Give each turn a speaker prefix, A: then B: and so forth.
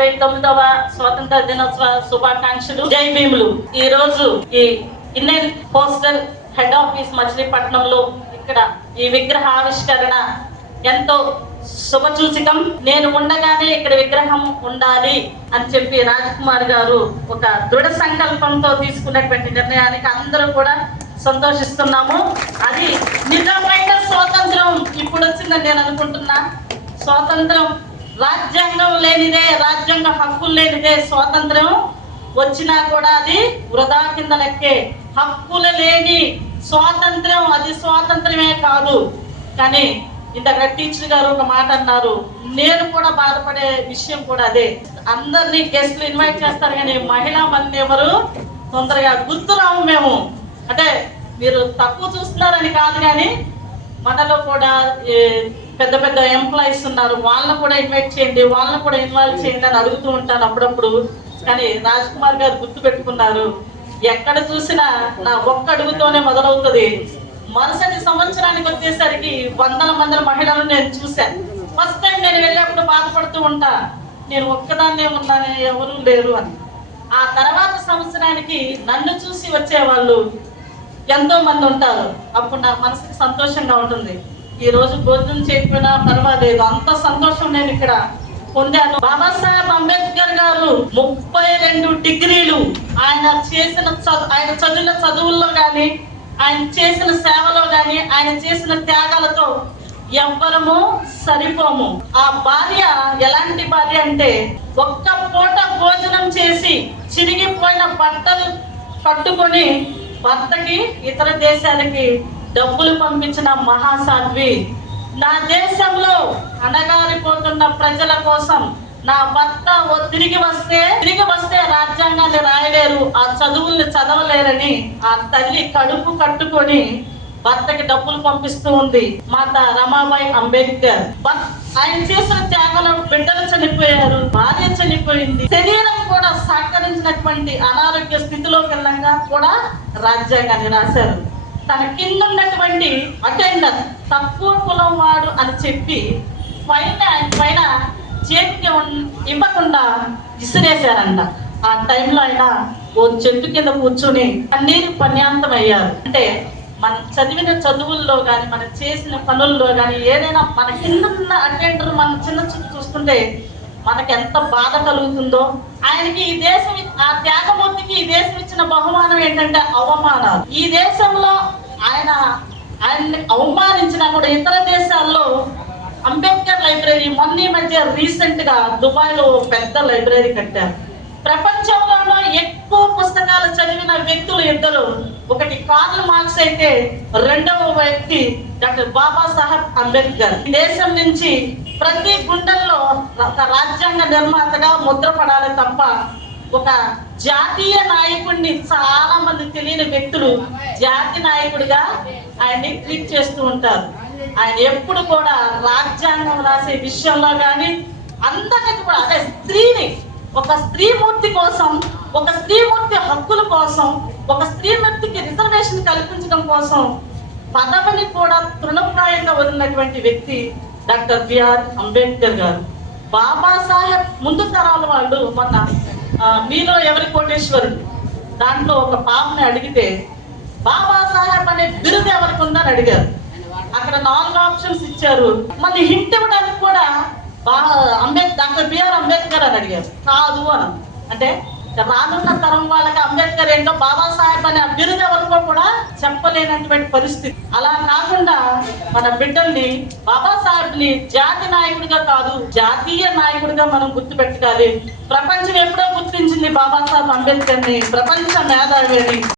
A: డెబ్బై తొమ్మిదవ స్వాతంత్ర దినోత్సవ శుభాకాంక్షలు. జై భీములు. ఈ రోజు ఈ ఇండియన్ పోస్టల్ హెడ్ ఆఫీస్ మచిలీపట్నంలో ఇక్కడ ఈ విగ్రహ ఆవిష్కరణ ఎంతో శుభసూచకం. నేను ఉండగానే ఇక్కడ విగ్రహం ఉండాలి అని చెప్పి రాజకుమార్ గారు ఒక దృఢ సంకల్పంతో తీసుకున్నటువంటి నిర్ణయానికి అందరూ కూడా సంతోషిస్తున్నాము. అది నిజమైన స్వాతంత్రం. ఇప్పుడు వచ్చిందని నేను అనుకుంటున్నా. స్వాతంత్రం రాజ్యాంగం లేనిదే రాజ్యాంగ హక్కులు లేనిదే స్వాతంత్రం వచ్చినా కూడా అది వృధా కింద లెక్కే. హక్కులు లేని స్వాతంత్రం అది స్వాతంత్రమే కాదు. కానీ ఇంతక టీచర్ గారు ఒక మాట అన్నారు. నేను కూడా బాధపడే విషయం కూడా అదే. అందరినీ గెస్ట్లు ఇన్వైట్ చేస్తారు కానీ మహిళా మంది ఎవరు తొందరగా గుర్తురాము మేము. అంటే మీరు తక్కువ చూస్తున్నారని కాదు కానీ మనలో కూడా పెద్ద పెద్ద ఎంప్లాయీస్ ఉన్నారు. వాళ్ళని కూడా ఇన్వైట్ చేయండి వాళ్ళని కూడా ఇన్వాల్వ్ చేయండి అని అడుగుతూ ఉంటాను అప్పుడప్పుడు. కానీ రాజ్ కుమార్ గారు గుర్తు పెట్టుకున్నారు ఎక్కడ చూసినా నా ఒక్క అడుగుతోనే మొదలవుతుంది. మరుసటి సంవత్సరానికి వచ్చేసరికి వందల మంది మహిళలు నేను చూశాను. ఫస్ట్ టైం నేను వెళ్ళేప్పుడు బాధపడుతూ ఉంటా. నేను ఒక్కదాన్నే ఉన్నాను ఎవరు లేరు అని. ఆ తర్వాత సంవత్సరానికి నన్ను చూసి వచ్చేవాళ్ళు ఎంతో మంది ఉంటారు. అప్పుడు నా మనసుకి సంతోషంగా ఉంటుంది. ఈ రోజు భోజనం చేయకపోయినా పర్వాలేదు. అంత సంతోషం నేను ఇక్కడ పొందాను. బాబాసాహెబ్ అంబేద్కర్ గారు ముప్పై రెండు డిగ్రీలు ఆయన చేసిన చదువు ఆయన చదివిన చదువుల్లో కానీ ఆయన చేసిన సేవలో కానీ ఆయన చేసిన త్యాగాలతో ఎవ్వరము సరిపోము. ఆ భార్య ఎలాంటి భార్య అంటే ఒక్క పూట భోజనం చేసి చిరిగిపోయిన బట్టలు పట్టుకొని భర్తకి ఇతర దేశాలకి డబ్బులు పంపించిన మహాసాధ్వి నా దేశంలో అనగారిపోతున్న ప్రజల కోసం నా భర్త తిరిగి వస్తే తిరిగి వస్తే రాజ్యాంగాన్ని రాయలేరు ఆ చదువుల్ని చదవలేరని ఆ తల్లి కడుపు కట్టుకొని భర్తకి డబ్బులు పంపిస్తూ ఉంది మాత రమాబాయి అంబేద్కర్. ఆయన చేసిన త్యాగంలో బిడ్డలు చనిపోయారు భార్య చనిపోయింది. శరీరం కూడా సహకరించినటువంటి అనారోగ్య స్థితిలోకి వెళ్ళంగా కూడా రాజ్యాంగాన్ని రాశారు. తన కింద ఉన్నటువంటి అటెండర్ తక్కువ కులం వాడు అని చెప్పి పైన పైన చేతికి ఇవ్వకుండా విసిరేశారంట. ఆ టైంలో ఆయన ఓ చెట్టు కింద కూర్చుని కన్నీరు పన్యాంతం అయ్యారు. అంటే మనం చదివిన చదువుల్లో కానీ మనం చేసిన పనుల్లో కానీ ఏదైనా మన కింద ఉన్న అటెండర్ మన చిన్న చూపు చూస్తుంటే మనకి ఎంత బాధ కలుగుతుందో ఆయనకి ఈ దేశం ఆ త్యాగమూర్తికి ఈ దేశం ఇచ్చిన బహుమానం ఏంటంటే అవమానాలు. ఈ దేశంలో ఆయన ఆయన్ని అవమానించినా కూడా ఇతర దేశాల్లో అంబేద్కర్ లైబ్రరీ మొన్న ఈ మధ్య రీసెంట్గా దుబాయ్లో పెద్ద లైబ్రరీ కట్టారు. ప్రపంచంలోనూ ఎక్కువ పుస్తకాలు చదివిన వ్యక్తులు ఇద్దరు. ఒకటి కార్ల్ మార్క్స్ అయితే రెండవ వ్యక్తి డాక్టర్ బాబాసాహెబ్ అంబేద్కర్. ఈ దేశం నుంచి ప్రతి గుండెల్లో ఒక రాజ్యాంగ నిర్మాతగా ముద్రపడాలి తప్ప ఒక జాతీయ నాయకుడిని చాలా మంది తెలియని వ్యక్తులు జాతి నాయకుడిగా ఆయన్ని ట్రీట్ చేస్తూ ఉంటారు. ఆయన ఎప్పుడు కూడా రాజ్యాంగం రాసే విషయంలో కానీ అందరికీ కూడా అదే స్త్రీని ఒక స్త్రీమూర్తి కోసం ఒక స్త్రీమూర్తి హక్కుల కోసం ఒక స్త్రీమూర్తికి రిజర్వేషన్ కల్పించడం కోసం పదవిని కూడా తృణప్రాయంగా వదిలినటువంటి వ్యక్తి డాక్టర్ బిఆర్ అంబేద్కర్ గారు. బాబాసాహెబ్ ముందు తరాల వాళ్ళు మొన్న మీలో ఎవరి కోటేశ్వరుడు? దాంట్లో ఒక పాపని అడిగితే బాబా సాహెబ్ అనే బిరుదు ఎవరికి ఉందని అడిగారు. అక్కడ నాలుగు ఆప్షన్స్ ఇచ్చారు. మళ్ళీ హింట్ ఇవ్వడానికి కూడా బా- అంబేద్ డాక్టర్ బిఆర్ అంబేద్కర్ అని అడిగారు. కాదు అని అంటే రానున్న తరం వాళ్ళకి అంబేద్కర్ ఏంటో బాబాసాహెబ్ అనే ఆ బిరుదు ఎవరికో కూడా చెప్పలేనటువంటి పరిస్థితి. అలా కాకుండా మన బిడ్డల్ని బాబాసాహెబ్ని జాతి నాయకుడిగా కాదు జాతీయ నాయకుడిగా మనం గుర్తుపెట్టుకోవాలి. ప్రపంచం ఎప్పుడో గుర్తించింది బాబాసాహెబ్ అంబేద్కర్ని ప్రపంచ మేధావి అని.